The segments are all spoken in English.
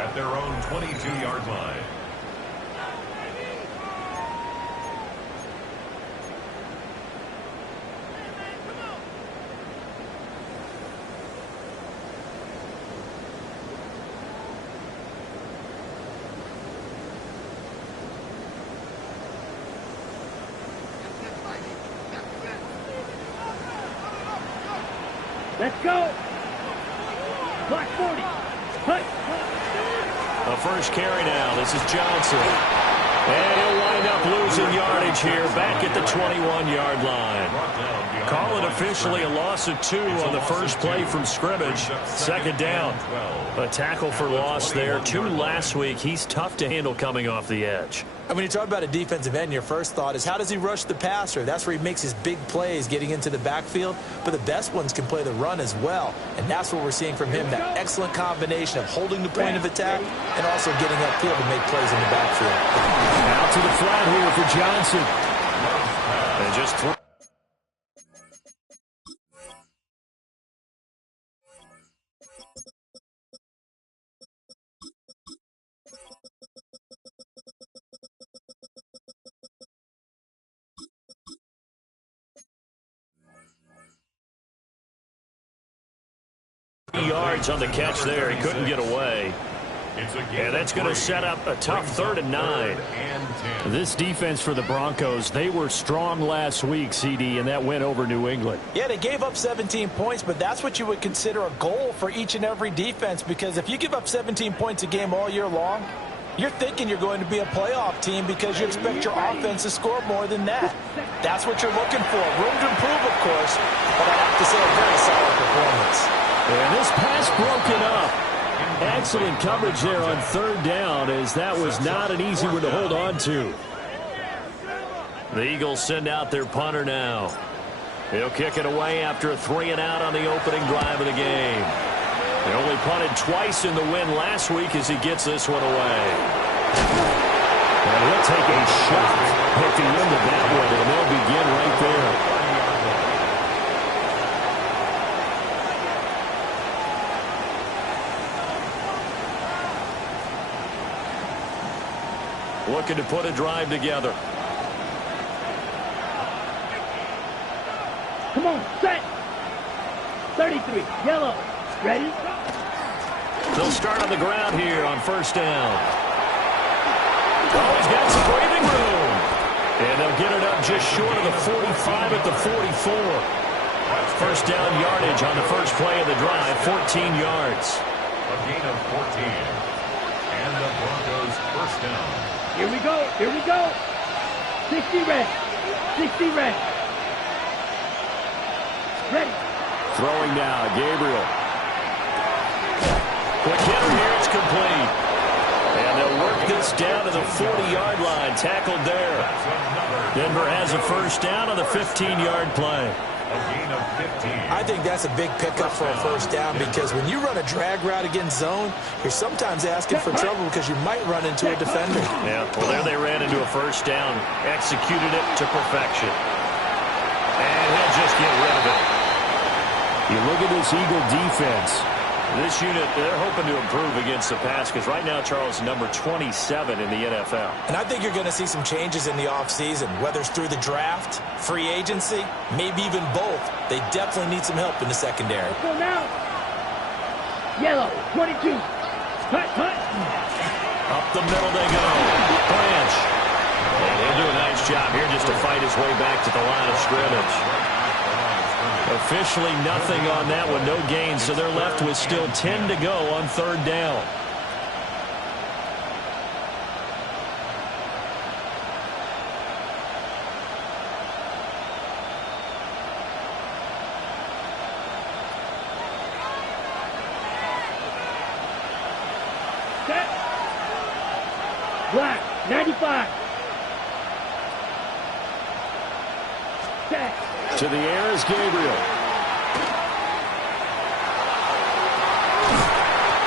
at their own 22-yard line. Let's go. Block 40. Cut. A first carry now. This is Johnson. And he'll wind up losing yardage here back at the 21-yard line. Call it officially a loss of 2 on the first play from scrimmage. Second down. A tackle for loss there. 2 last week. He's tough to handle coming off the edge. And when you talk about a defensive end, your first thought is how does he rush the passer? That's where he makes his big plays getting into the backfield. But the best ones can play the run as well. And that's what we're seeing from him, that excellent combination of holding the point of attack and also getting upfield to make plays in the backfield. Out to the flat here for Johnson. And just throw. Yards on the catch there. He couldn't get away. And that's going to set up a tough 3rd and 9. This defense for the Broncos, they were strong last week, CD, and that went over New England. Yeah, they gave up 17 points, but that's what you would consider a goal for each and every defense, because if you give up 17 points a game all year long, you're thinking you're going to be a playoff team because you expect your offense to score more than that. That's what you're looking for. Room to improve, of course, but I have to say a very solid performance. And this pass broken up. Excellent coverage there on 3rd down, as that was not an easy one to hold on to. The Eagles send out their punter now. He'll kick it away after a 3-and-out on the opening drive of the game. They only punted twice in the win last week as he gets this one away. And he'll take a shot at the end of that one, and they'll begin right there. Looking to put a drive together. Come on, set. 33, yellow. Ready? They'll start on the ground here on 1st down. Oh, he's got some breathing room. And they'll get it up just short of the 45 at the 44. 1st down yardage on the first play of the drive, 14 yards. A gain of 14. And the Broncos 1st down. Here we go. Here we go. 60 red. 60 red. Ready. Throwing now, Gabriel. Quick hitter here, it's complete. And they'll work this down to the 40-yard line. Tackled there. Denver has a 1st down on the 15-yard play. A gain of 15. I think that's a big pickup for a 1st down, because when you run a drag route against zone, you're sometimes asking for trouble because you might run into a defender. Yeah, well, there they ran into a 1st down. Executed it to perfection. And he'll just get rid of it. You look at this Eagle defense. This unit, they're hoping to improve against the pass because right now, Charles, number 27 in the NFL. And I think you're going to see some changes in the offseason, whether it's through the draft, free agency, maybe even both. They definitely need some help in the secondary. Let's go now. Yellow, 22. Cut. Up the middle they go. Branch. And he'll do a nice job here just to fight his way back to the line of scrimmage. Officially nothing on that one, no gain, so they're left with still 10 to go on 3rd down. Set. Black, 95. Set. To the air is Gabriel.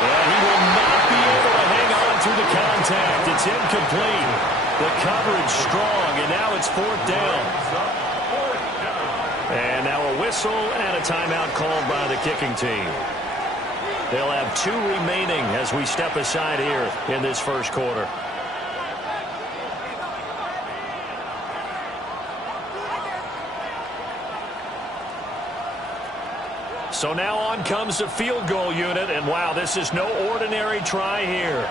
And he will not be able to hang on through the contact. It's incomplete. The coverage strong, and now it's 4th down. And now a whistle and a timeout called by the kicking team. They'll have 2 remaining as we step aside here in this first quarter. So now on comes the field goal unit, and wow, this is no ordinary try here.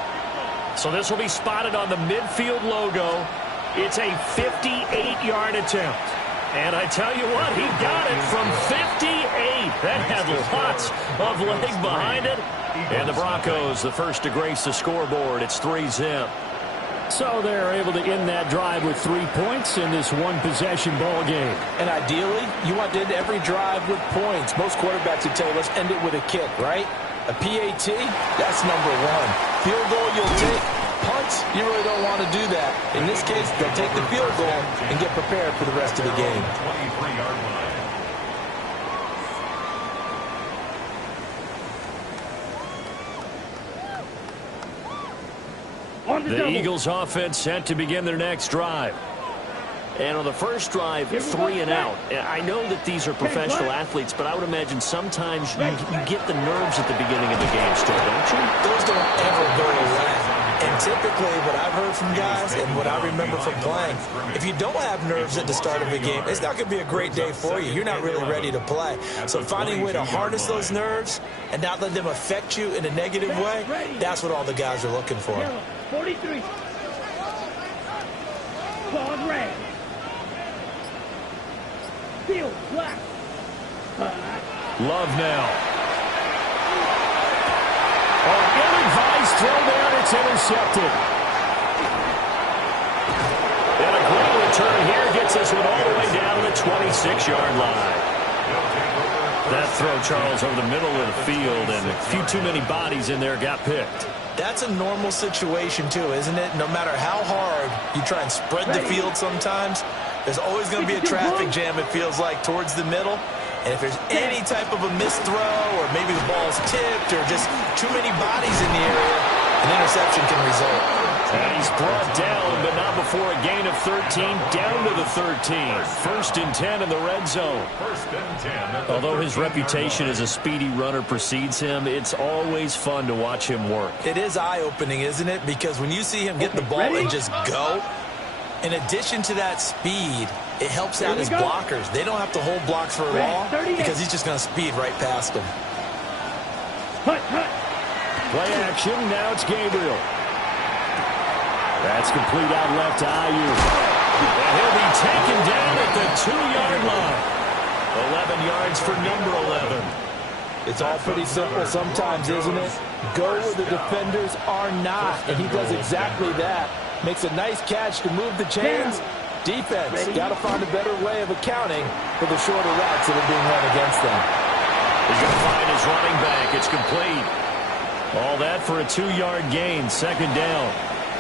So this will be spotted on the midfield logo. It's a 58-yard attempt. And I tell you what, he got it from 58. That had lots of leg behind it. And the Broncos, the first to grace the scoreboard. It's 3-zip. So they're able to end that drive with 3 points in this one-possession ball game. And ideally, you want to end every drive with points. Most quarterbacks would tell you, let's end it with a kick, right? A PAT, that's number 1. Field goal, you'll take. Punts, you really don't want to do that. In this case, they'll take the field goal and get prepared for the rest of the game. 23-yard line. The Eagles offense set to begin their next drive. And on the first drive, 3 and out. I know that these are professional athletes, but I would imagine sometimes you get the nerves at the beginning of the game still, don't you? Those don't ever go away. And typically what I've heard from guys and what I remember from playing, if you don't have nerves at the start of a game, it's not going to be a great day for you. You're not really ready to play. So finding a way to harness those nerves and not let them affect you in a negative way, that's what all the guys are looking for. 43. Ball red. Field black. Love now. Ill-advised throw there, and it's intercepted. And a great return here gets this one all the way down to the 26-yard line. That throw, Charles, over the middle of the field, and a few too many bodies in there got picked. That's a normal situation, too, isn't it? No matter how hard you try and spread the field sometimes, there's always going to be a traffic jam, it feels like, towards the middle. And if there's any type of a missed throw or maybe the ball's tipped or just too many bodies in the area, an interception can result. And he's brought down, but not before a gain of 13, down to the 13. First and 10 in the red zone. Although his reputation as a speedy runner precedes him, it's always fun to watch him work. It is eye-opening, isn't it? Because when you see him get the ball and just go, in addition to that speed, it helps out his blockers. They don't have to hold blocks for long because he's just going to speed right past them. Play action. Now it's Gabriel. That's complete out left to Ayuk. And he'll be taken down at the 2-yard line. 11 yards for number 11. It's all pretty simple sometimes, isn't it? Go where the defenders are not, and he does exactly that. Makes a nice catch to move the chains. Defense got to find a better way of accounting for the shorter routes that are being run against them. He's going to find his running back. It's complete. All that for a 2-yard gain. Second down.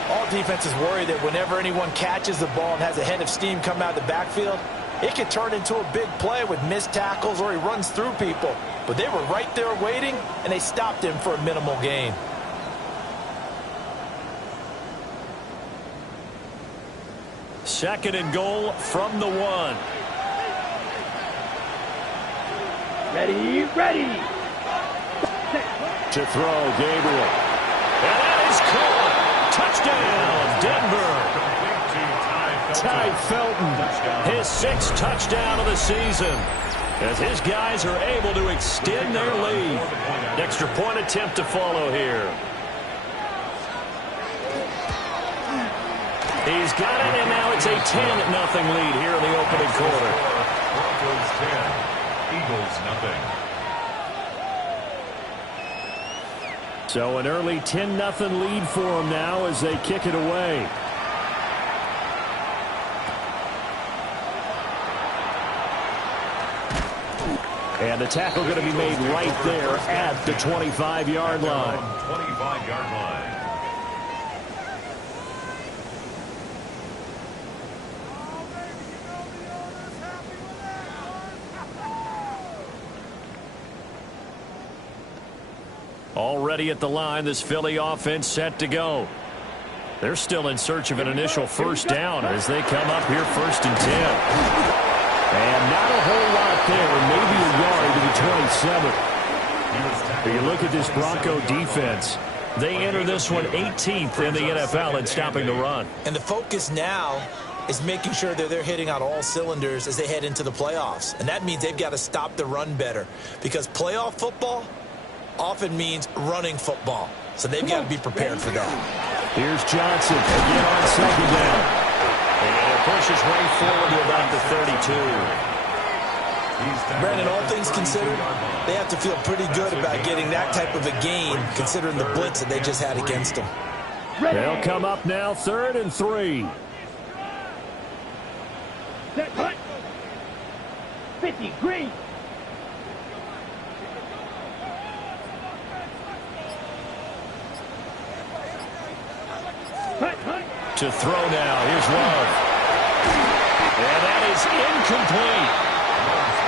All defenses worry that whenever anyone catches the ball and has a head of steam come out of the backfield, it can turn into a big play with missed tackles or he runs through people. But they were right there waiting, and they stopped him for a minimal gain. Second and goal from the 1. Ready. To throw, Gabriel. And that is caught. Touchdown, Denver. Ty Felton, his 6th touchdown of the season, as his guys are able to extend their lead. Extra point attempt to follow here. He's got it, and now it's a 10-0 lead here in the opening quarter. Broncos 10, Eagles nothing. So an early 10-0 lead for them now as they kick it away. And the tackle going to be made right there at the 25-yard line. 25-yard line. Already at the line, this Philly offense set to go. They're still in search of an initial first down as they come up here 1st and 10. And not a whole lot there, maybe a yard to the 27. You look at this Bronco defense. They enter this one 18th in the NFL in stopping the run. And the focus now is making sure that they're hitting on all cylinders as they head into the playoffs. And that means they've got to stop the run better, because playoff football often means running football. So they've got to be prepared for that. Here's Johnson again on second down. And it pushes way forward to about the 32. Brandon, all things considered, they have to feel pretty good about getting that type of a gain, considering the blitz that they just had against them. They'll come up now, 3rd and 3. Set, cut. 50, green. Cut, cut. To throw now. Here's Love. And that is incomplete.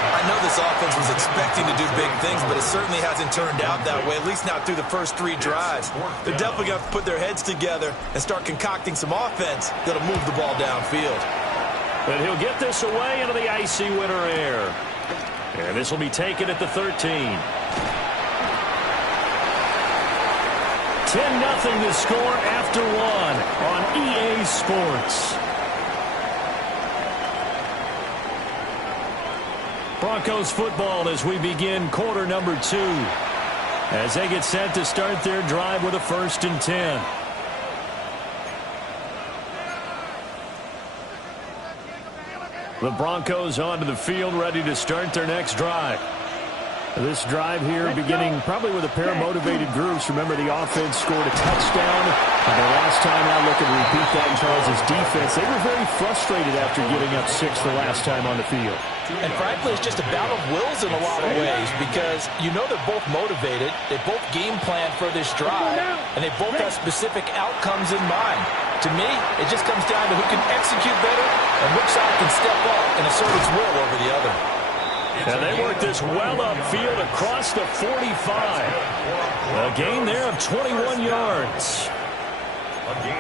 I know this offense was expecting to do big things, but it certainly hasn't turned out that way, at least not through the first 3 drives. They're definitely going to put their heads together and start concocting some offense that'll move the ball downfield. And he'll get this away into the icy winter air. And this will be taken at the 13. 10-0 the score after 1 on EA Sports. Broncos football as we begin quarter number 2. As they get set to start their drive with a 1st and 10. The Broncos onto the field, ready to start their next drive. This drive here beginning probably with a pair of motivated groups. Remember, the offense scored a touchdown. And the last time out, looking to repeat that in Charles' defense. They were very frustrated after giving up 6 the last time on the field. And frankly, it's just a battle of wills in a lot of ways, because you know they're both motivated. They both game plan for this drive, and they both have specific outcomes in mind. To me, it just comes down to who can execute better and which side can step up and assert its will over the other. And they work this well upfield across the 45. A gain there of 21 yards.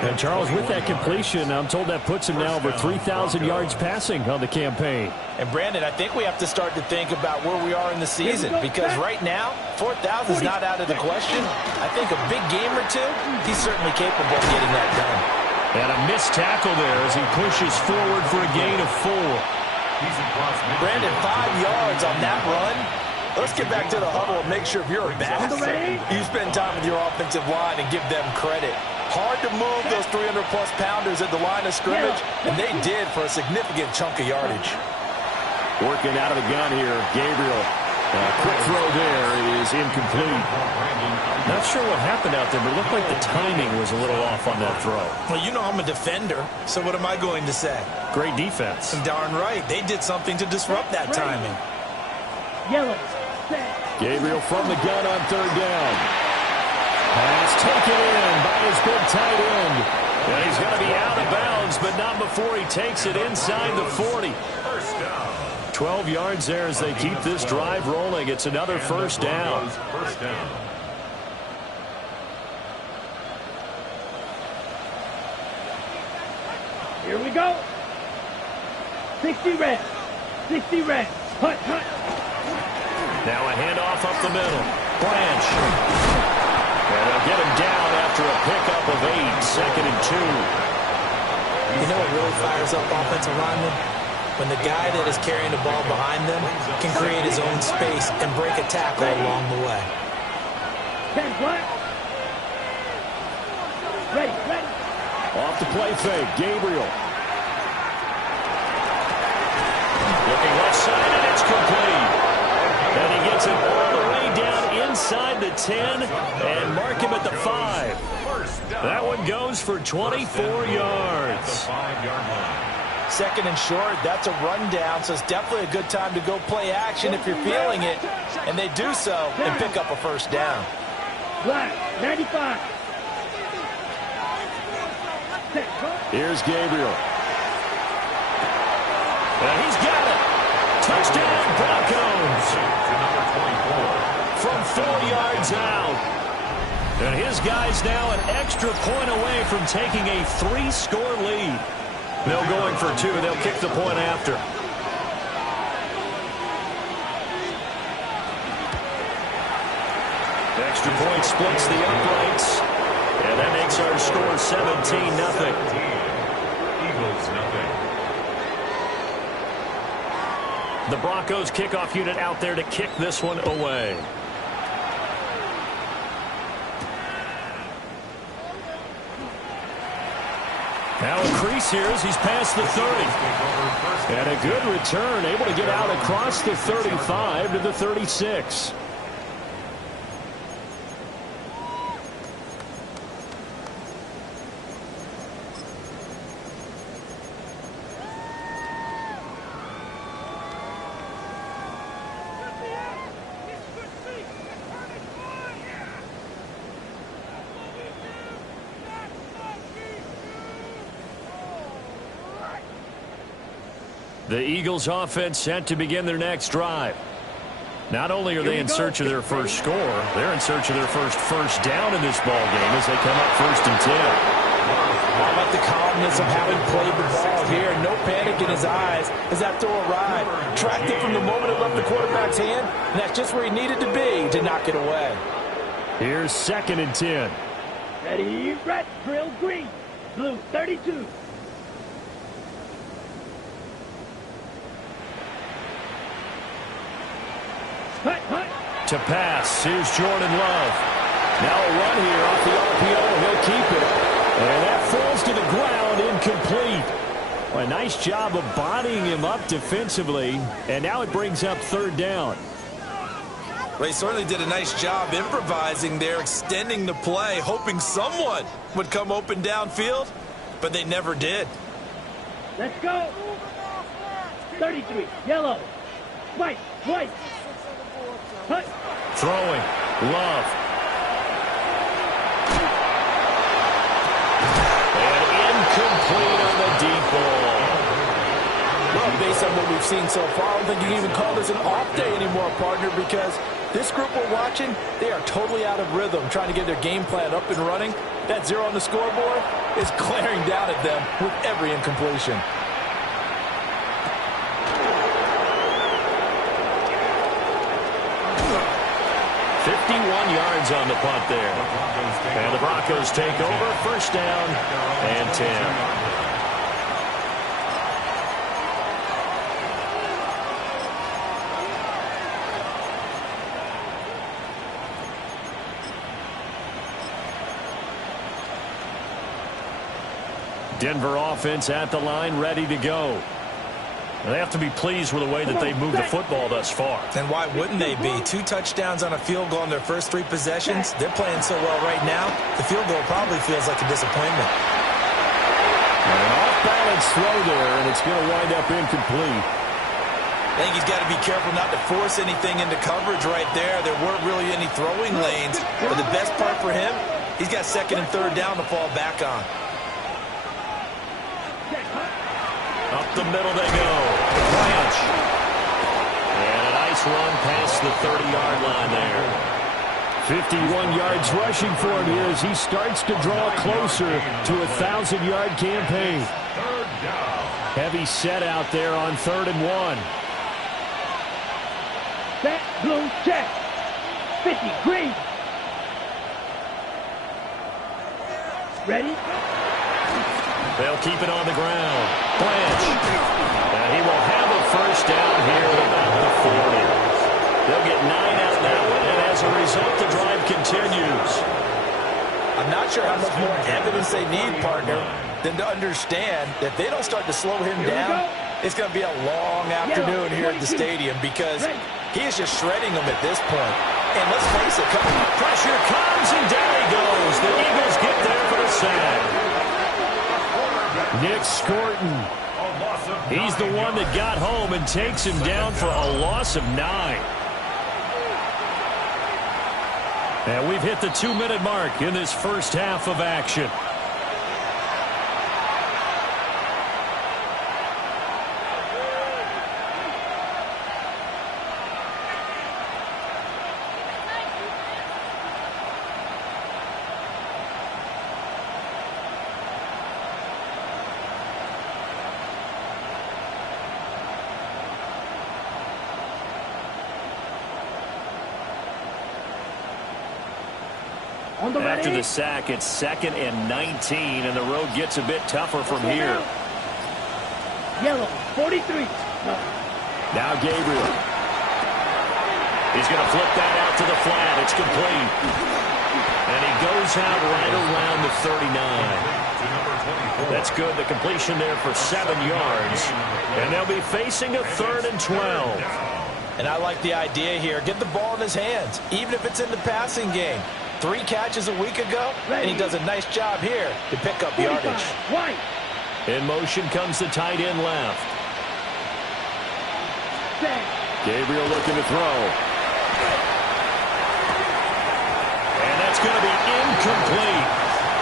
And Charles, with that completion, I'm told that puts him now over 3,000 yards passing on the campaign. And Brandon, I think we have to start to think about where we are in the season, because right now, 4,000 is not out of the question. I think a big game or 2, he's certainly capable of getting that done. And a missed tackle there as he pushes forward for a gain of 4. Brandon, 5 yards on that run. Let's get back to the huddle and make sure if you're a back, you spend time with your offensive line and give them credit. Hard to move those 300-plus pounders at the line of scrimmage, and they did for a significant chunk of yardage. Working out of the gun here, Gabriel. Quick throw there is incomplete. Not sure what happened out there, but it looked like the timing was a little off on that throw. Well, you know I'm a defender, so what am I going to say? Great defense. Darn right. They did something to disrupt that timing. Yellow. Set. Gabriel from the gun on 3rd down. Pass taken in by his big tight end. And he's going to be out of bounds, but not before he takes it inside the 40. 12 yards there as they keep this drive rolling. It's another 1st down. Here we go. 60 red. 60 red. Hut, hut. Now a handoff up the middle. Branch. And they'll get him down after a pickup of 8. 2nd and 2. You know what really fires up offensive linemen? When the guy that is carrying the ball behind them can create his own space and break a tackle along the way. 10 black. Ready, ready. Off the play fake, Gabriel. Looking left side, and it's complete. And he gets it all the way down inside the 10 and mark him at the 5. That one goes for 24 yards. 2nd and short, that's a rundown, so it's definitely a good time to go play action if you're feeling it. And they do so and pick up a 1st down. Black, 95. Here's Gabriel. And he's got it. Touchdown, Broncos. From 4 yards out. And his guys now an extra point away from taking a 3-score lead. No going for 2. They'll kick the point after. Extra point splits the uprights. And that makes our score 17-0. Eagles nothing. The Broncos kickoff unit out there to kick this one away. Now a crease here as he's past the 30. And a good return, able to get out across the 35 to the 36. The Eagles offense set to begin their next drive. Not only are they in search of their first score, they're in search of their first down in this ball game as they come up 1st and 10. I like the calmness of having played the ball here. No panic in his eyes as that throw arrived. Tracked it from the moment it left the quarterback's hand, and that's just where he needed to be to knock it away. Here's 2nd and 10. Ready, red, drill, green, blue, 32. To pass, here's Jordan Love. Now a run here off the RPO, he'll keep it. And that falls to the ground, incomplete. Well, a nice job of bodying him up defensively, and now it brings up 3rd down. Well, he certainly did a nice job improvising there, extending the play, hoping someone would come open downfield, but they never did. Let's go. 33, yellow, white, white. Hut. Throwing, Love. And incomplete on the deep ball. Well, based on what we've seen so far, I don't think you can even call this an off day anymore, partner, because this group we're watching, they are totally out of rhythm, trying to get their game plan up and running. That 0 on the scoreboard is glaring down at them with every incompletion. 51 yards on the punt there. And the Broncos take over, 1st down and 10. Denver offense at the line, ready to go. They have to be pleased with the way that they've moved the football thus far. And why wouldn't they be? 2 touchdowns on a field goal in their first 3 possessions. They're playing so well right now, the field goal probably feels like a disappointment. An off-balance throw there, and it's going to wind up incomplete. I think he's got to be careful not to force anything into coverage right there. There weren't really any throwing lanes. But the best part for him, he's got 2nd and 3rd down to fall back on. Up the middle they go. Blanche. And a nice run past the 30-yard line there. 51 yards rushing for him here as he starts to draw closer to a 1,000-yard campaign. Heavy set out there on 3rd and 1. Set, blue, check. 50, green. Ready? They'll keep it on the ground. Blanche. And he will have a 1st down here at about the 40. They'll get 9 out that one, and as a result, the drive continues. I'm not sure how much more evidence they need, partner, than to understand that they don't start to slow him down. It's going to be a long afternoon here at the stadium because he is just shredding them at this point. And let's face it, pressure comes, and down he goes. The Eagles get there for the sack. Nick Scorton. He's the one that got home and takes him down for a loss of 9. And we've hit the 2-minute mark in this first half of action. After the sack, it's 2nd and 19, and the road gets a bit tougher from here. Yellow, 43. Now Gabriel. He's going to flip that out to the flat. It's complete. And he goes out right around the 39. That's good. The completion there for 7 yards. And they'll be facing a 3rd and 12. And I like the idea here. Get the ball in his hands, even if it's in the passing game. 3 catches a week ago, and he does a nice job here to pick up yardage. In motion comes the tight end left. Gabriel looking to throw. And that's going to be incomplete.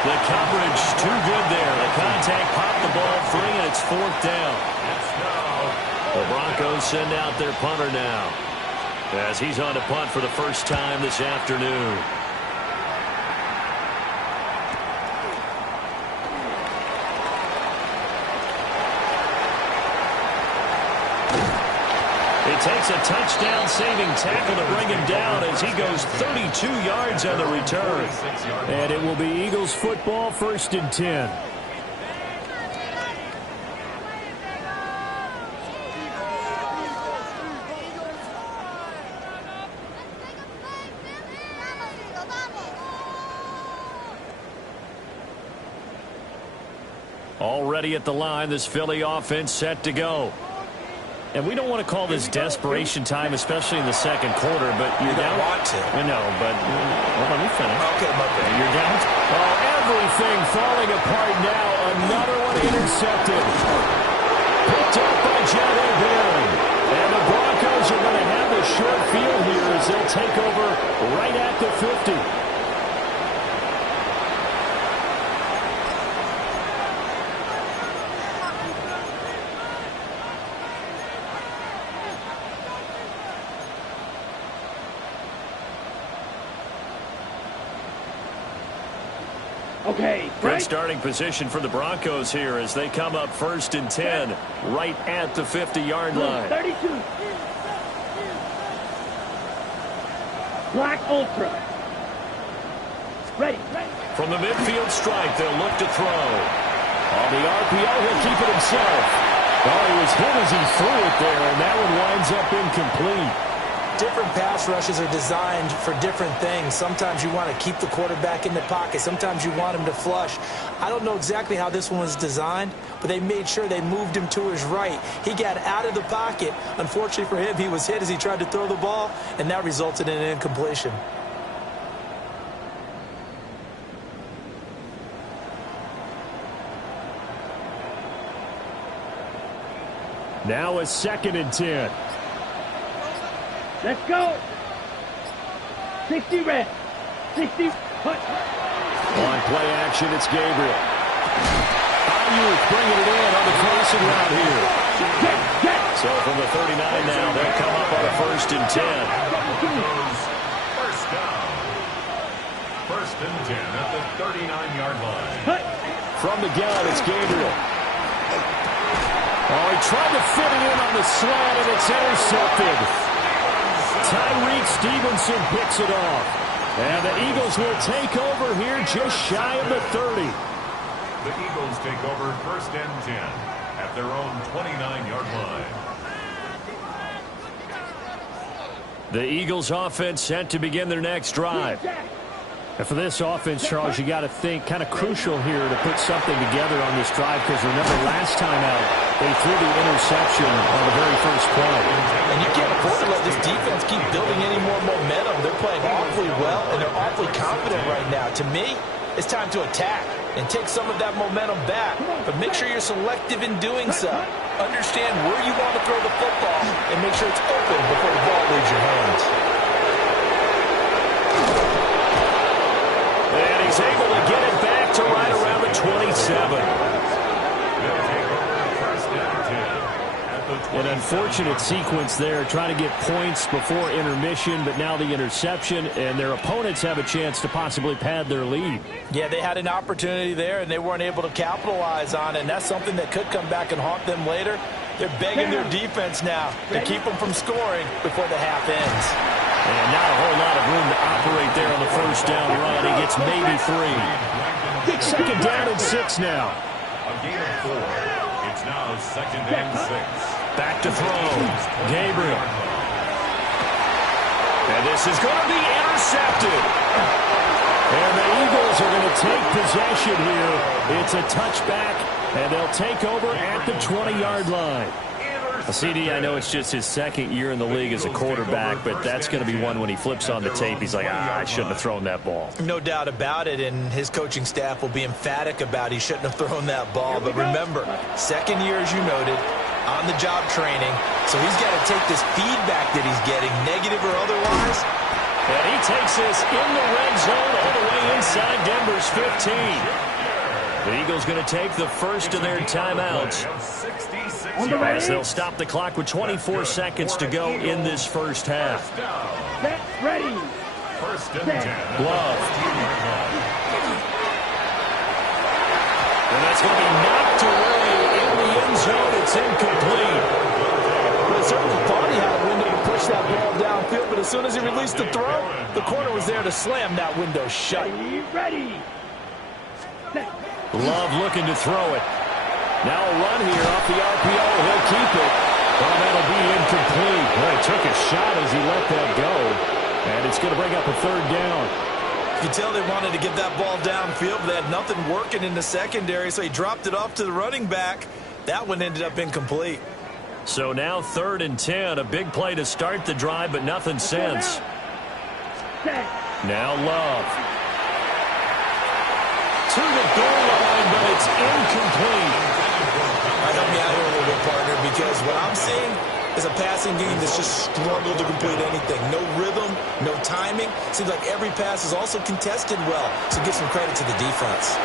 The coverage too good there. The contact popped the ball free, and it's 4th down. The Broncos send out their punter now, as he's on to punt for the first time this afternoon. It takes a touchdown-saving tackle to bring him down as he goes 32 yards on the return. And it will be Eagles football, 1st and 10. Already at the line, this Philly offense set to go. And we don't want to call this desperation time, especially in the 2nd quarter, but you're down. Want to. I know, but let me finish. Okay, my bad. You're down. Oh, everything falling apart now. Another one intercepted. Picked up by Jahdae Barron. And the Broncos are going to have a short field here as they'll take over right at the 50. Okay, good starting position for the Broncos here as they come up 1st and 10 right at the 50-yard line. 32. Black Ultra. Ready. From the midfield stripe, they'll look to throw. On the RPO, he'll keep it himself. Oh, he was hit as he threw it there, and that one winds up incomplete. Different pass rushes are designed for different things. Sometimes you want to keep the quarterback in the pocket. Sometimes you want him to flush. I don't know exactly how this one was designed, but they made sure they moved him to his right. He got out of the pocket. Unfortunately for him, he was hit as he tried to throw the ball, and that resulted in an incompletion. Now a 2nd and 10. Let's go. 60 red. 60. Put. On play action, it's Gabriel. Ayuk bringing it in on the crossing route here. So from the 39 now, they'll come up on a 1st and 10. First down. 1st and 10 at the 39-yard line. From the gun, it's Gabriel. Oh, he tried to fit it in on the slant, and it's intercepted. Tyreek Stevenson picks it off. And the Eagles will take over here just shy of the 30. The Eagles take over 1st and 10 at their own 29-yard line. The Eagles offense set to begin their next drive. And for this offense, Charles, you got to think kind of crucial here to put something together on this drive because remember last time out, they threw the interception on the very first play. And you can't afford to let this defense keep building any more momentum. They're playing awfully well, and they're awfully confident right now. To me, it's time to attack and take some of that momentum back. But make sure you're selective in doing so. Understand where you want to throw the football and make sure it's open before the ball leaves your hands. And he's able to get it back to right around the 27. An unfortunate sequence there, trying to get points before intermission, but now the interception, and their opponents have a chance to possibly pad their lead. Yeah, they had an opportunity there, and they weren't able to capitalize on it, and that's something that could come back and haunt them later. They're begging their defense now to keep them from scoring before the half ends. And not a whole lot of room to operate there on the 1st first down run. He gets maybe 3. Second down and 6 now. A gain of 4. It's now second and 6. Back to throw. Gabriel. And this is going to be intercepted. And the Eagles are going to take possession here. It's a touchback, and they'll take over at the 20-yard line. CD, I know it's just his second year in the league as a quarterback, but that's going to be one when he flips on the tape. He's like, I shouldn't have thrown that ball. No doubt about it, and his coaching staff will be emphatic about he shouldn't have thrown that ball. But remember, second year, as you noted, on-the-job training, so he's got to take this feedback that he's getting, negative or otherwise. And he takes this in the red zone all the way inside Denver's 15. The Eagles going to take the first of their timeouts as they'll stop the clock with 24 seconds to go in this first half. Set, ready. Glove. And that's going to be knocked away in the end zone. It's incomplete. But certainly thought he had a window to push that ball downfield, but as soon as he released the throw, the corner was there to slam that window shut. Ready. Love looking to throw it. Now a run here off the RPO. He'll keep it. Well, that'll be incomplete. Well, he took a shot as he let that go. And it's going to bring up a third down. You can tell they wanted to get that ball downfield, but they had nothing working in the secondary, so he dropped it off to the running back. That one ended up incomplete. So now 3rd and 10. A big play to start the drive, but nothing since. Now Love. To the goal line, but it's incomplete. Help me out here a little bit, partner, because what I'm seeing is a passing game that's just struggled to complete anything. No rhythm, no timing. Seems like every pass is also contested well, so give some credit to the defense.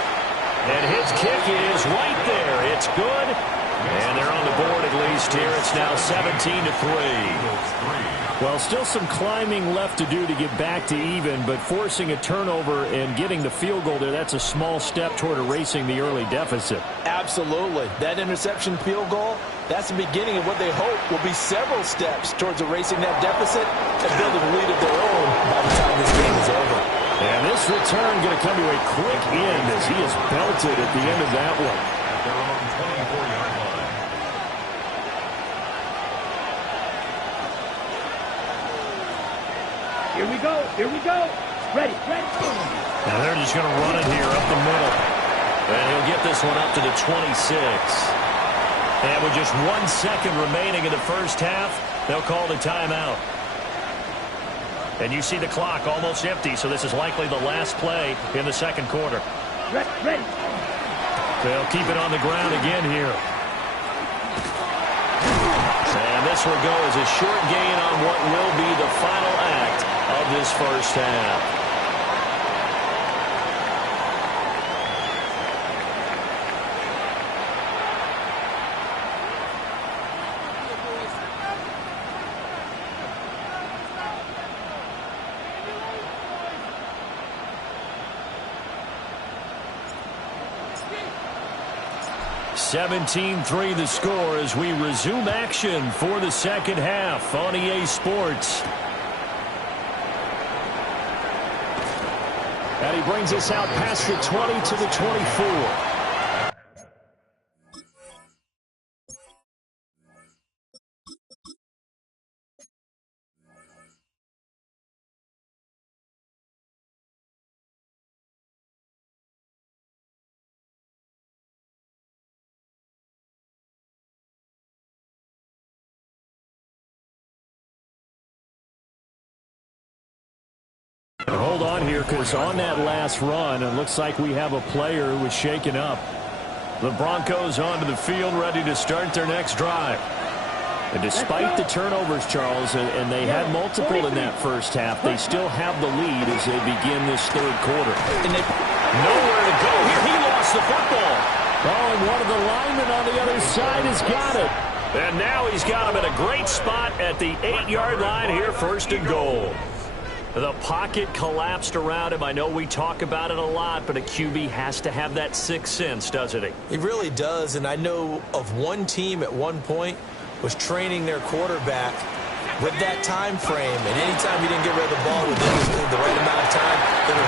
And his kick is right there. It's good. And they're on the board at least here. It's now 17-3. Well, still some climbing left to do to get back to even, but forcing a turnover and getting the field goal there, that's a small step toward erasing the early deficit. Absolutely. That interception field goal, that's the beginning of what they hope will be several steps towards erasing that deficit and building a lead of their own by the time this game is over. And this return going to come to a quick end as he is belted at the end of that one. At their own 24-yard line. Here we go. Here we go. Ready. And they're just going to run it here up the middle. And he'll get this one up to the 26. And with just 1 second remaining in the first half, they'll call the timeout. And you see the clock almost empty, so this is likely the last play in the second quarter. Ready. They'll keep it on the ground again here. And this will go as a short gain on what will be the final act of this first half. (17-3) the score as we resume action for the second half on EA Sports. And he brings us out past the 20 to the 24. Hold on here, because on that last run, it looks like we have a player who was shaken up. The Broncos onto the field, ready to start their next drive. And despite the turnovers, Charles, and they had multiple in that first half, they still have the lead as they begin this third quarter. And nowhere to go here. He lost the football. Oh, and one of the linemen on the other side has got it. And now he's got him in a great spot at the 8-yard line here, 1st and goal. The pocket collapsed around him. I know we talk about it a lot, but a QB has to have that sixth sense, doesn't he? He really does, and I know of one team at one point was training their quarterback with that time frame, and anytime he didn't get rid of the ball within the right amount of time, they would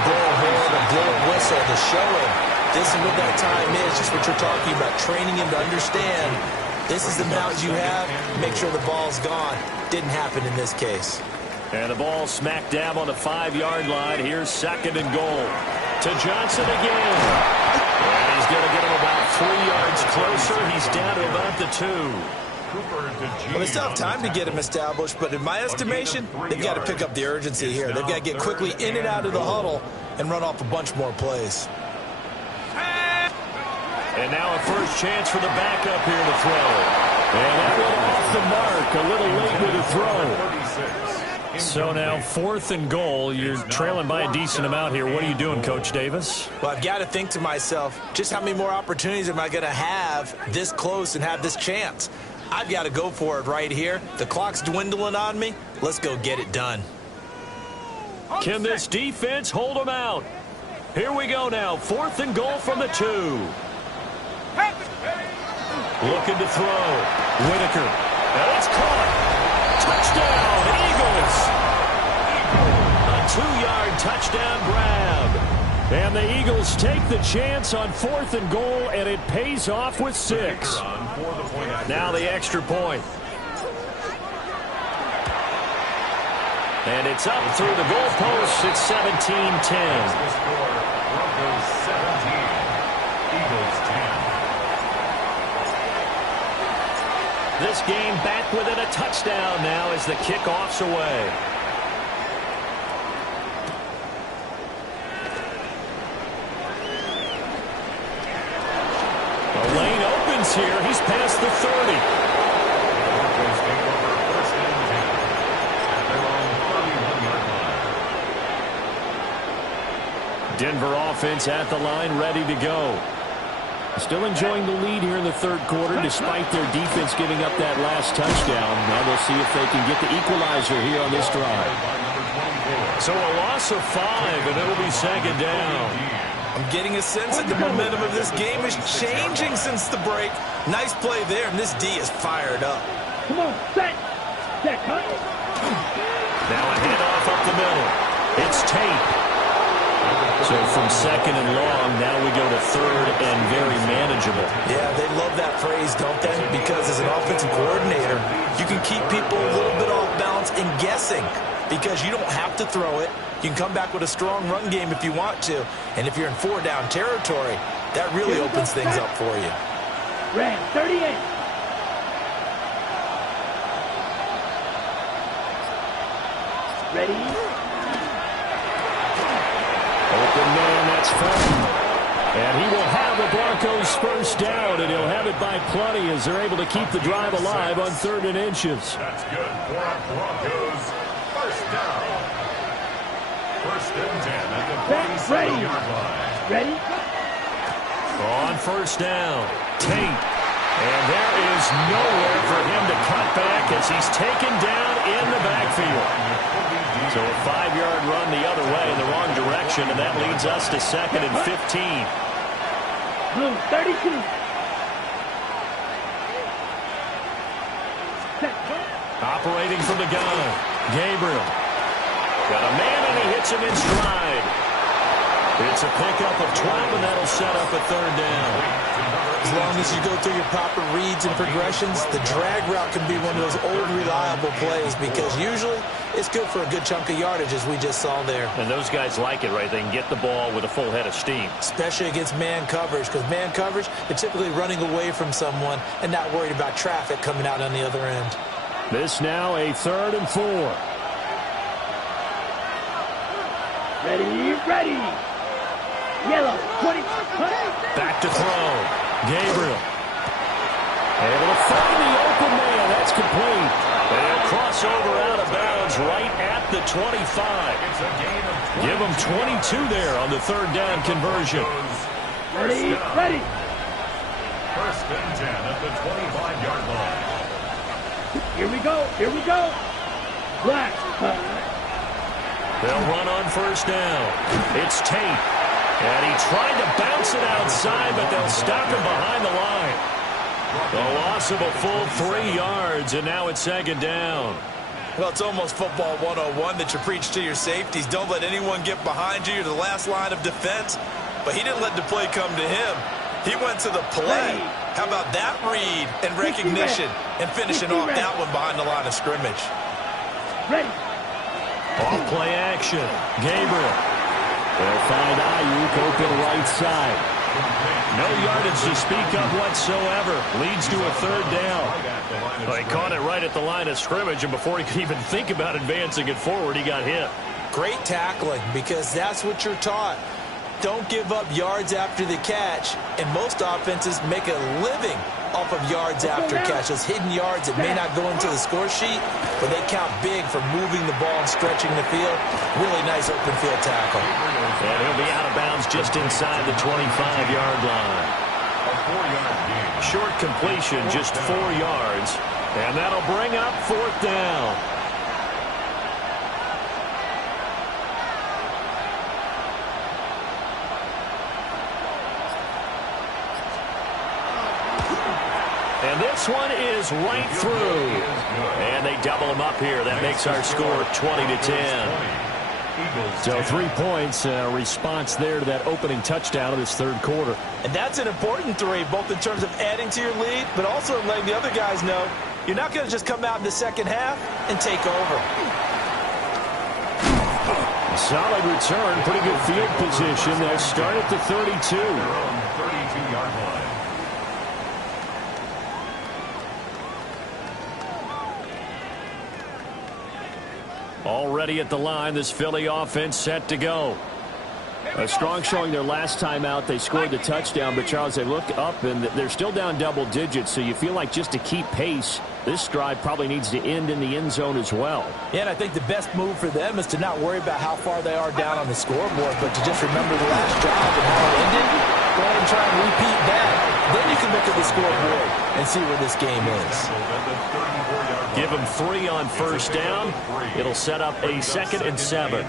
there to show him this is what that time is, just what you're talking about, training him to understand this is the amount you have, make sure the ball's gone. Didn't happen in this case. And the ball smack dab on the 5-yard line. Here's 2nd and goal. To Johnson again. And he's going to get him about 3 yards closer. He's down to about the 2. Well, they still have time to get him established, but in my estimation, they've got to pick up the urgency here. They've got to get quickly in and out of the huddle and run off a bunch more plays. And now a first chance for the backup here to throw. And that went off the mark. A little late with the throw. So now 4th and goal. You're trailing by a decent amount here. What are you doing, Coach Davis? Well, I've got to think to myself, just how many more opportunities am I going to have this close and have this chance? I've got to go for it right here. The clock's dwindling on me. Let's go get it done. Can this defense hold them out? Here we go now. 4th and goal from the 2. Looking to throw. Whitaker. And it's caught. Touchdown, Eagles. A 2-yard touchdown grab. And the Eagles take the chance on 4th and goal, and it pays off with 6. Now the extra point. And it's up through the goalposts. It's 17-10. Broncos 17, Eagles 10. This game back within a touchdown now as the kickoff's away. The lane opens here. He's past the 30. Broncos take over 1st and 10 at their own 31-yard line. Denver offense at the line, ready to go. Still enjoying the lead here in the 3rd quarter despite their defense giving up that last touchdown. Now we'll see if they can get the equalizer here on this drive. So a loss of 5, and it'll be 2nd down. I'm getting a sense that the momentum of this game is changing since the break. Nice play there, and this D is fired up. Come on, set. Set, cut. Now a handoff up the middle. It's Tate. So from 2nd and long, now we go to 3rd and very manageable. Yeah, they love that phrase, don't they? Because as an offensive coordinator, you can keep people a little bit off balance and guessing because you don't have to throw it. You can come back with a strong run game if you want to. And if you're in 4-down territory, that really opens things up for you. Red, 38. Ready? Open man, that's Felton. And he will have the Broncos first down, and he'll have it by plenty as they're able to keep the drive alive on 3rd and inches. That's good for our Broncos. First down. 1st and 10 at the 47-yard line. Ready? On 1st down, Tate. And there is nowhere for him to cut back as he's taken down in the backfield. So a 5-yard run the other way in the wrong direction, and that leads us to 2nd and 15. Blue, 32. Set. Operating from the gun, Gabriel. Got a man, and he hits him in stride. It's a pickup of 12, and that'll set up a 3rd down. As long as you go through your proper reads and progressions, the drag route can be one of those old reliable plays because usually it's good for a good chunk of yardage as we just saw there. And those guys like it, right? They can get the ball with a full head of steam. Especially against man coverage because man coverage, they're typically running away from someone and not worried about traffic coming out on the other end. This now a 3rd and 4. Ready, ready. Yellow, 20. Back to throw. Gabriel. Able to find the open man. That's complete. And crossover out of bounds right at the 25. It's a gain of 20. Give them 22 there on the 3rd down conversion. Ready, ready. 1st and 10 at the 25-yard line. Here we go, here we go. Black. They'll run on 1st down. It's Tate. And he tried to bounce it outside, but they'll stop him behind the line. The loss of a full 3 yards, and now it's 2nd down. Well, it's almost football 101 that you preach to your safeties. Don't let anyone get behind you. You're the last line of defense. but he didn't let the play come to him. He went to the play. How about that read and recognition and finishing off that one behind the line of scrimmage? Ready. Off play action. Gabriel. They'll find Ayuk open right side. No yardage to speak of whatsoever. Leads to a third down. Well, he caught it right at the line of scrimmage, and before he could even think about advancing it forward, he got hit. Great tackling, because that's what you're taught. Don't give up yards after the catch, and most offenses make a living off of yards after catch. Those hidden yards that may not go into the score sheet, but they count big for moving the ball and stretching the field. Really nice open field tackle. And he'll be out of bounds just inside the 25-yard line. Short completion, just 4 yards, and that'll bring up fourth down. And this one is right through. And they double him up here. That makes our score 20-10. So 3 points, response there to that opening touchdown of this third quarter. And that's an important 3, both in terms of adding to your lead, but also letting the other guys know you're not going to just come out in the second half and take over. Solid return, pretty good field position. They'll start at the 32. 32-yard line. Already at the line, this Philly offense set to go. A strong showing their last time out. They scored the touchdown, but Charles, they look up and they're still down double digits, so you feel like just to keep pace, this drive probably needs to end in the end zone as well. Yeah, and I think the best move for them is to not worry about how far they are down on the scoreboard, but to just remember the last drive and how it ended. Go ahead and try and repeat that. Then you can look at the scoreboard and see where this game is. Give them 3 on first down. It'll set up a 2nd and 7.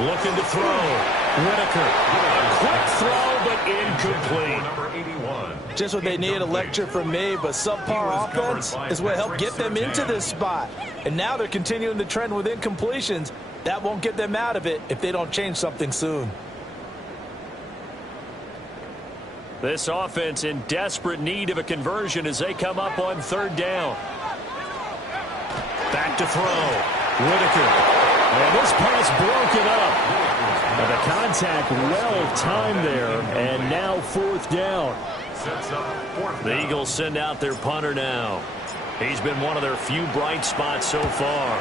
Looking to throw. Whitaker. A quick throw, but incomplete. Number 81. Just what they need, a lecture from me, but subpar offense is what helped get them into this spot. And now they're continuing the trend with incompletions. That won't get them out of it if they don't change something soon. This offense in desperate need of a conversion as they come up on third down. Back to throw. Whitaker. And this pass broken up. And the contact well timed there, and now fourth down. The Eagles send out their punter now. He's been one of their few bright spots so far.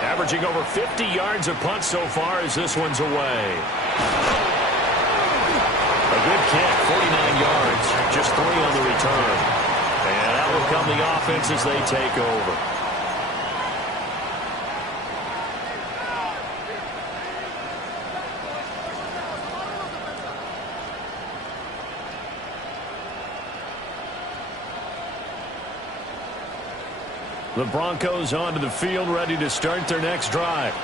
Averaging over 50 yards of punt so far as this one's away. A good kick, 49 yards, just 3 on the return. And that will come the offense as they take over. The Broncos onto the field, ready to start their next drive.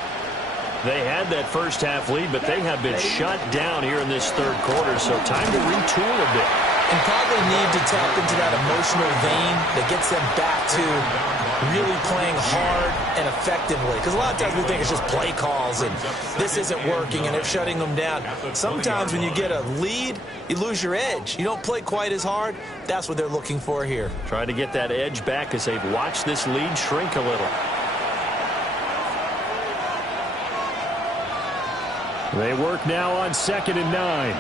They had that first half lead, but they have been shut down here in this third quarter, so time to retool a bit. And probably need to tap into that emotional vein that gets them back to really playing hard and effectively. Because a lot of times we think it's just play calls and this isn't working and they're shutting them down. Sometimes when you get a lead, you lose your edge. You don't play quite as hard. That's what they're looking for here. Trying to get that edge back as they've watched this lead shrink a little. They work now on 2nd and 9.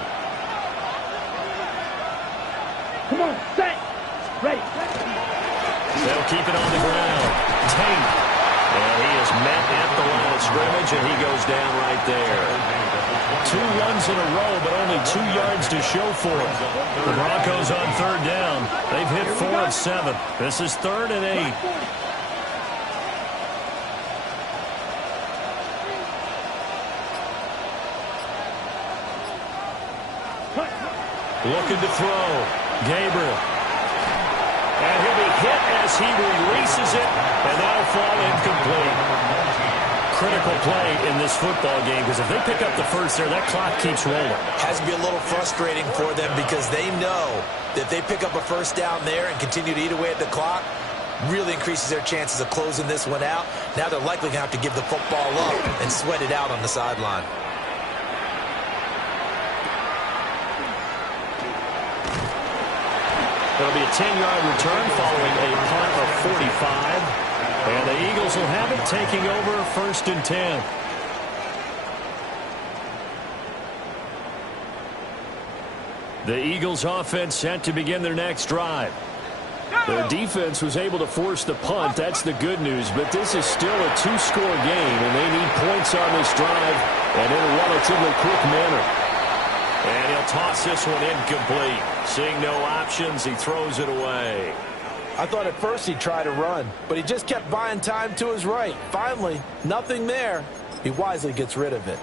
Come on, set. Ready. They'll keep it on the ground. Tate. And he is met at the line of scrimmage, and he goes down right there. 2 runs in a row, but only 2 yards to show for it. The Broncos on third down. They've hit 4 of 7. This is 3rd and 8. Looking to throw. Gabriel. And he'll be hit as he releases it, and that'll fall incomplete. critical play in this football game because if they pick up the first there, that clock keeps rolling. Has to be a little frustrating for them because they know that if they pick up a first down there and continue to eat away at the clock, really increases their chances of closing this one out. Now they're likely going to have to give the football up and sweat it out on the sideline. It'll be a 10-yard return following a punt of 45. And the Eagles will have it, taking over 1st and 10. The Eagles offense set to begin their next drive. Their defense was able to force the punt. That's the good news. But this is still a 2-score game, and they need points on this drive and in a relatively quick manner. And he'll toss this one incomplete. Seeing no options, he throws it away. I thought at first he'd try to run, but he just kept buying time to his right. Finally, nothing there. He wisely gets rid of it.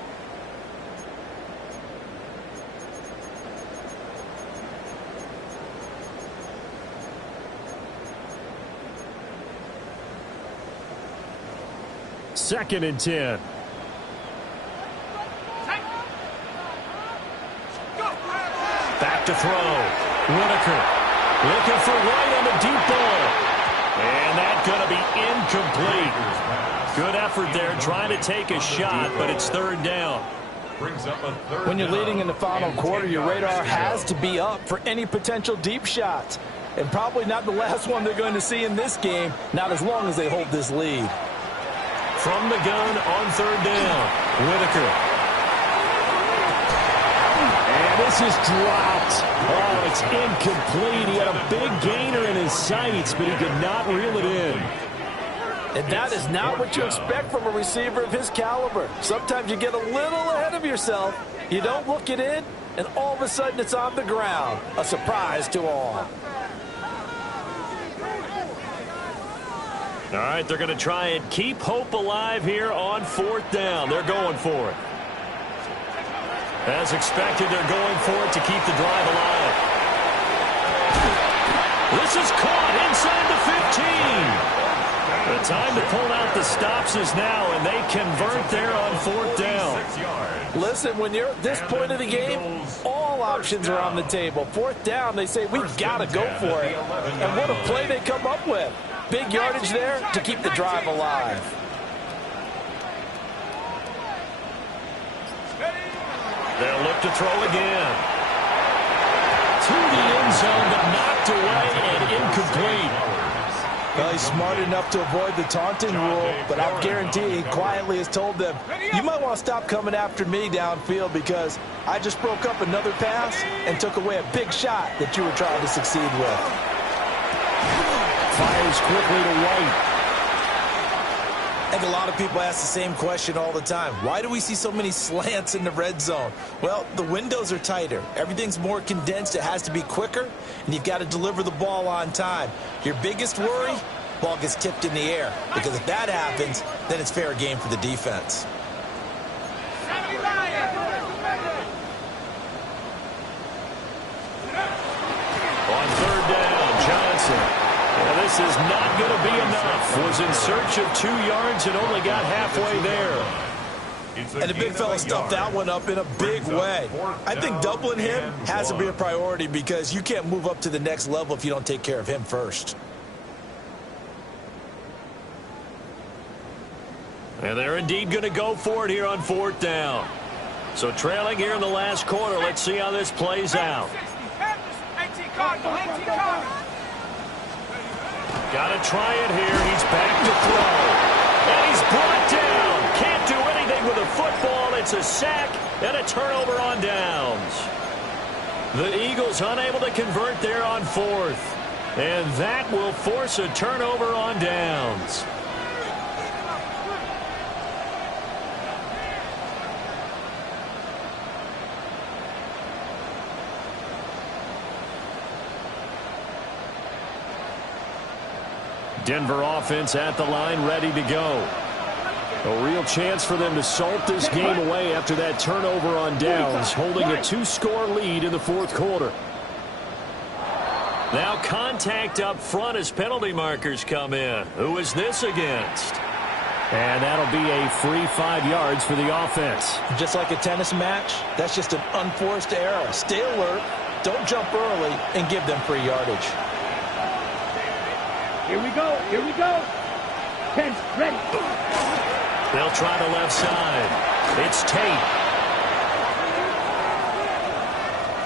Second and 10. Back to throw. Whitaker looking for White on the deep ball. And that's going to be incomplete. Good effort there trying to take a shot, but it's 3rd down. When you're leading in the final quarter, your radar has to be up for any potential deep shots. And probably not the last one they're going to see in this game, not as long as they hold this lead. From the gun on 3rd down, Whitaker. And this is dropped. Oh, it's incomplete. He had a big gainer in his sights, but he could not reel it in. And that is not what you expect from a receiver of his caliber. Sometimes you get a little ahead of yourself. You don't look it in, and all of a sudden it's on the ground. A surprise to all. All right, they're going to try and keep hope alive here on 4th down. They're going for it. As expected, they're going for it to keep the drive alive. This is caught inside the 15. The time to pull out the stops is now, and they convert there on 4th down. Listen, when you're at this point of the game, all options are on the table. 4th down, they say, we've got to go for it. And what a play they come up with. Big yardage there to keep the drive alive. They'll look to throw again. To the end zone, but knocked away and incomplete. Well, he's smart enough to avoid the taunting rule, but I guarantee he quietly has told them, you might want to stop coming after me downfield because I just broke up another pass and took away a big shot that you were trying to succeed with. Fires quickly to White. I think a lot of people ask the same question all the time. Why do we see so many slants in the red zone? Well, the windows are tighter. Everything's more condensed. It has to be quicker, and you've got to deliver the ball on time. Your biggest worry, ball gets tipped in the air, because if that happens, then it's fair game for the defense. On 3rd down, Johnson. Well, this is not going to be enough. Was in search of 2 yards and only got halfway there. And the big fella stuffed that one up in a big way. I think doubling him has to be a priority because you can't move up to the next level if you don't take care of him first. And they're indeed going to go for it here on 4th down. So trailing here in the last quarter, let's see how this plays out. Got to try it here. He's back to throw. And he's brought down. Can't do anything with the football. It's a sack and a turnover on downs. The Eagles unable to convert there on 4th. And that will force a turnover on downs. Denver offense at the line, ready to go. A real chance for them to salt this game away after that turnover on downs, holding a 2-score lead in the 4th quarter. Now contact up front as penalty markers come in. Who is this against? And that'll be a free 5 yards for the offense. Just like a tennis match, that's just an unforced error. Stay alert, don't jump early, and give them free yardage. Here we go. Here we go. 10, ready. They'll try the left side. It's Tate.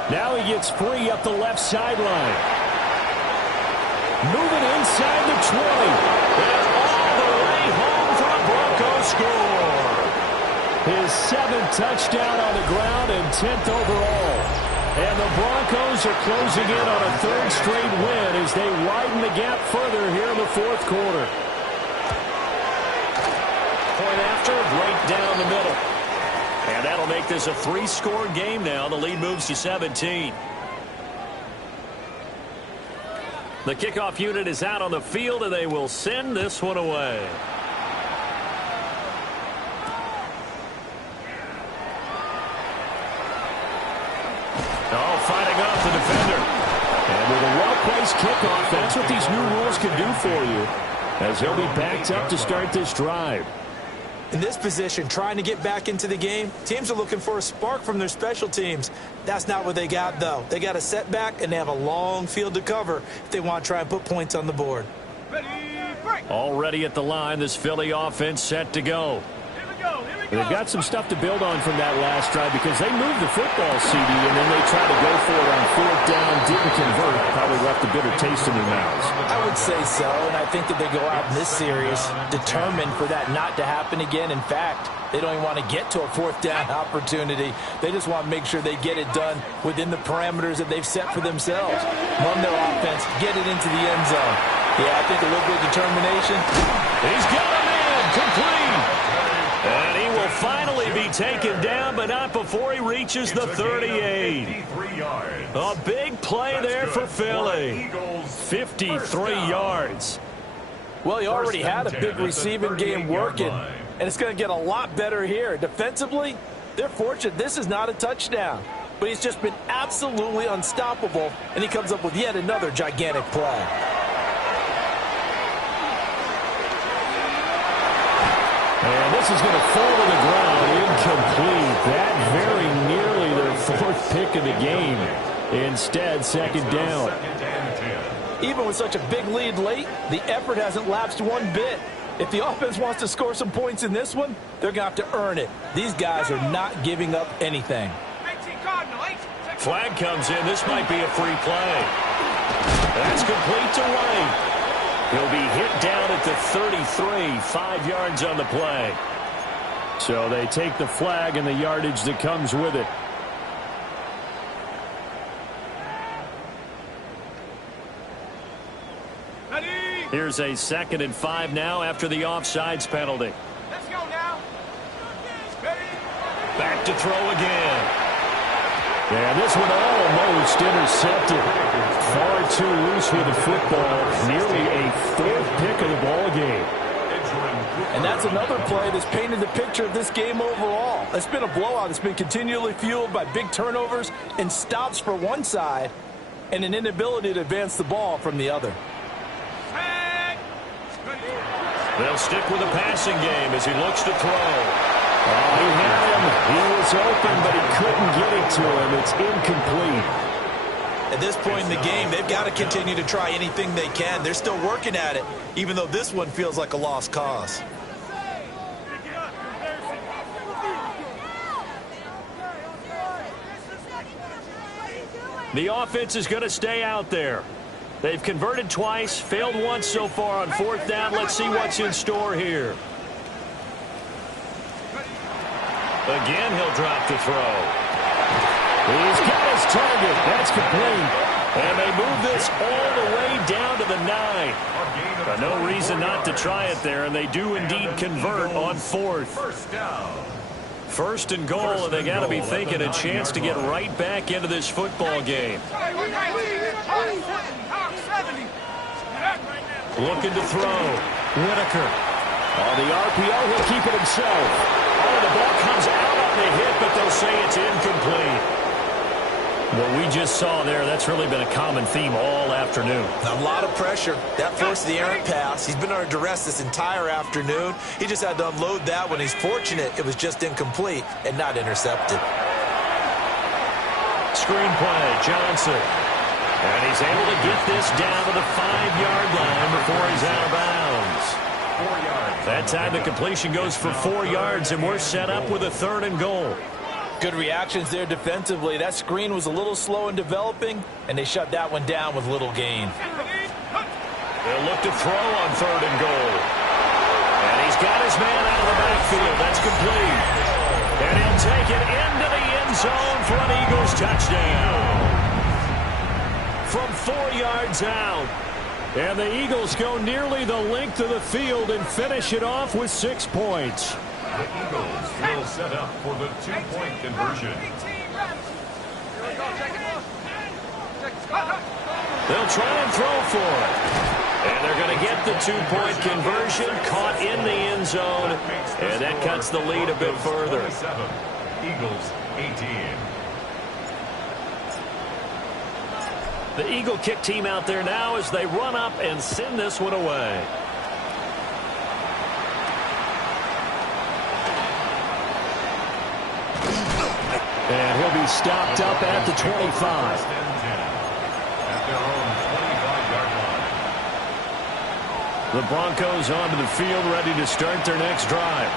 Now he gets free up the left sideline. Moving inside the 20. And all the way home for a Broncos score. His 7th touchdown on the ground and 10th overall. And the Broncos are closing in on a 3rd straight win as they widen the gap further here in the 4th quarter. Point after, right down the middle. And that'll make this a 3-score game now. The lead moves to 17. The kickoff unit is out on the field, and they will send this one away. Oh, fighting off the defender. And with a well-placed kickoff, that's what these new rules can do for you, as he'll be backed up to start this drive. In this position, trying to get back into the game, teams are looking for a spark from their special teams. That's not what they got, though. They got a setback, and they have a long field to cover if they want to try and put points on the board. Already at the line, this Philly offense set to go. They've got some stuff to build on from that last drive because they moved the football, CD, and then they tried to go for it on 4th down, didn't convert, probably left a bitter taste in their mouths. I would say so, and I think that they go out in this series determined for that not to happen again. In fact, they don't even want to get to a 4th down opportunity. They just want to make sure they get it done within the parameters that they've set for themselves. Run their offense, get it into the end zone. Yeah, I think a little bit of determination. He's got a man complete. And he will finally be taken down, but not before he reaches the 38. A big play there for Philly. 53 yards. Well, he already had a big receiving game working, and it's going to get a lot better here. Defensively, they're fortunate this is not a touchdown, but he's just been absolutely unstoppable, and he comes up with yet another gigantic play. And this is going to fall to the ground, incomplete. That very nearly their 4th pick of the game. Instead, 2nd down. Even with such a big lead late, the effort hasn't lapsed one bit. If the offense wants to score some points in this one, they're going to have to earn it. These guys are not giving up anything. Flag comes in. This might be a free play. That's complete to White. He'll be hit down at the 33, 5 yards on the play. So they take the flag and the yardage that comes with it. Here's a 2nd and 5 now after the offsides penalty. Let's go now. Back to throw again. And this one almost intercepted. Far too loose with the football. Nearly a 4th pick of the ball game. And that's another play that's painted the picture of this game overall. It's been a blowout. It's been continually fueled by big turnovers and stops for one side and an inability to advance the ball from the other. They'll stick with the passing game as he looks to throw. Oh, he had him. He was open, but he couldn't get it to him. It's incomplete. At this point in the game, they've got to continue to try anything they can. They're still working at it, even though this one feels like a lost cause. The offense is going to stay out there. They've converted twice, failed once so far on 4th down. Let's see what's in store here. Again, he'll drop the throw. He's got his target. That's complete. And they move this all the way down to the 9. But no reason not to try it there, and they do indeed convert on 4th. First and goal, and they got to be thinking a chance to get right back into this football game. Looking to throw. Whitaker. On the RPO, he'll keep it himself. Oh, the ball comes out on the hit, but they'll say it's incomplete. What we just saw there, that's really been a common theme all afternoon. A lot of pressure. That forced the errant pass. He's been under duress this entire afternoon. He just had to unload that one. He's fortunate it was just incomplete and not intercepted. Screen play, Johnson. And he's able to get this down to the 5-yard line before he's out of bounds. 4 yards. That time the completion goes for 4 yards, and we're set up with a 3rd and goal. Good reactions there defensively. That screen was a little slow in developing, and they shut that one down with little gain. They'll look to throw on 3rd and goal. And he's got his man out of the backfield. That's complete. And he'll take it into the end zone for an Eagles touchdown. From 4 yards out. And the Eagles go nearly the length of the field and finish it off with 6 points. The Eagles will set up for the 2-point conversion. They'll try and throw for it. And they're going to get the 2-point conversion, caught in the end zone, and that cuts the lead a bit further. Eagles 18. The Eagle kick team out there now as they run up and send this one away. And he'll be stopped up at the 25. At their own 25-yard line. The Broncos onto the field, ready to start their next drive.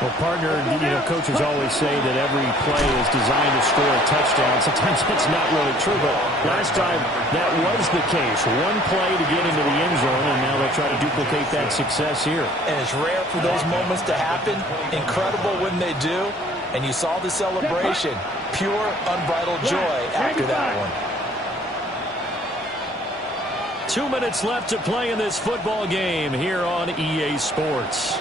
Well, partner, coaches always say that every play is designed to score a touchdown. Sometimes that's not really true, but last time that was the case. One play to get into the end zone, and now they'll try to duplicate that success here. And it's rare for those moments to happen. Incredible when they do. And you saw the celebration. Pure, unbridled joy after that one. 2 minutes left to play in this football game here on EA Sports.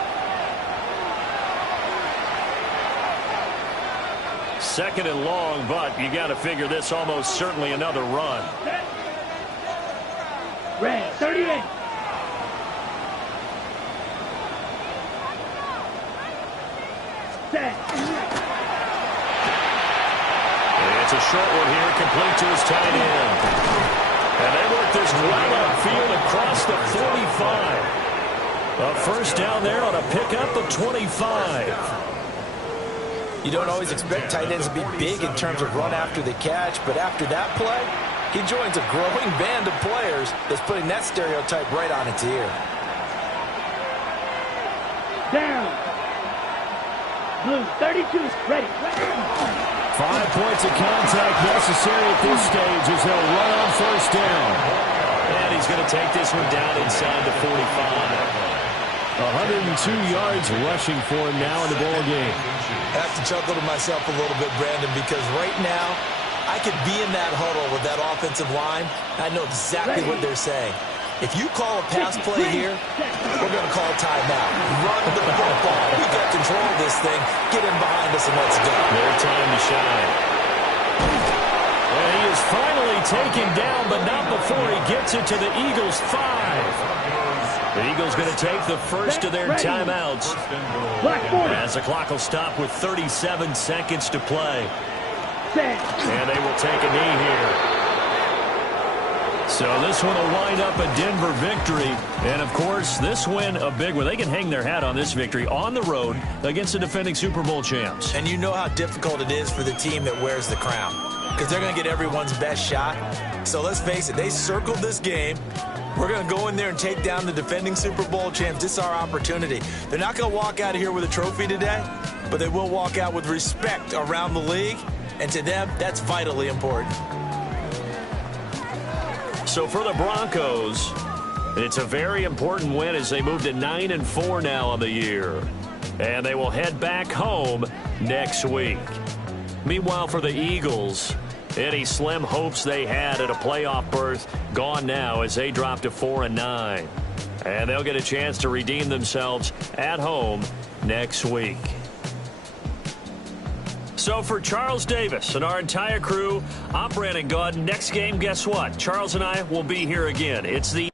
Second and long, but you got to figure this almost certainly another run. Red, 38. Set. It's a short one here, complete to his tight end. And they work this right upfield across the 45. A first down there on a pickup of 25. You don't always expect tight ends to be big in terms of run after the catch, but after that play, he joins a growing band of players that's putting that stereotype right on its ear. Down. Blue, 32, ready. 5 points of contact necessary at this stage as they'll run on first down. And he's going to take this one down inside the 45. 102 yards rushing for him now in the ball game. I have to chuckle to myself a little bit, Brandon, because right now I could be in that huddle with that offensive line. I know exactly what they're saying. If you call a pass play here, we're going to call a timeout. Run the football. We got control of this thing. Get in behind us and let's go. Their time to shine. And he is finally taken down, but not before he gets it to the Eagles' 5. The Eagles going to take the first of their timeouts as the clock will stop with 37 seconds to play. And they will take a knee here. So this one will wind up a Denver victory. And, of course, this win a big one. They can hang their hat on this victory on the road against the defending Super Bowl champs. And you know how difficult it is for the team that wears the crown, because they're going to get everyone's best shot. So let's face it, they circled this game. We're going to go in there and take down the defending Super Bowl champs. This is our opportunity. They're not going to walk out of here with a trophy today, but they will walk out with respect around the league. And to them, that's vitally important. So for the Broncos, it's a very important win as they move to 9-4 now on the year. And they will head back home next week. Meanwhile, for the Eagles, any slim hopes they had at a playoff berth gone now as they drop to 4-9. And they'll get a chance to redeem themselves at home next week. So for Charles Davis and our entire crew, I'm Brandon Gaudin. Next game, guess what? Charles and I will be here again. It's the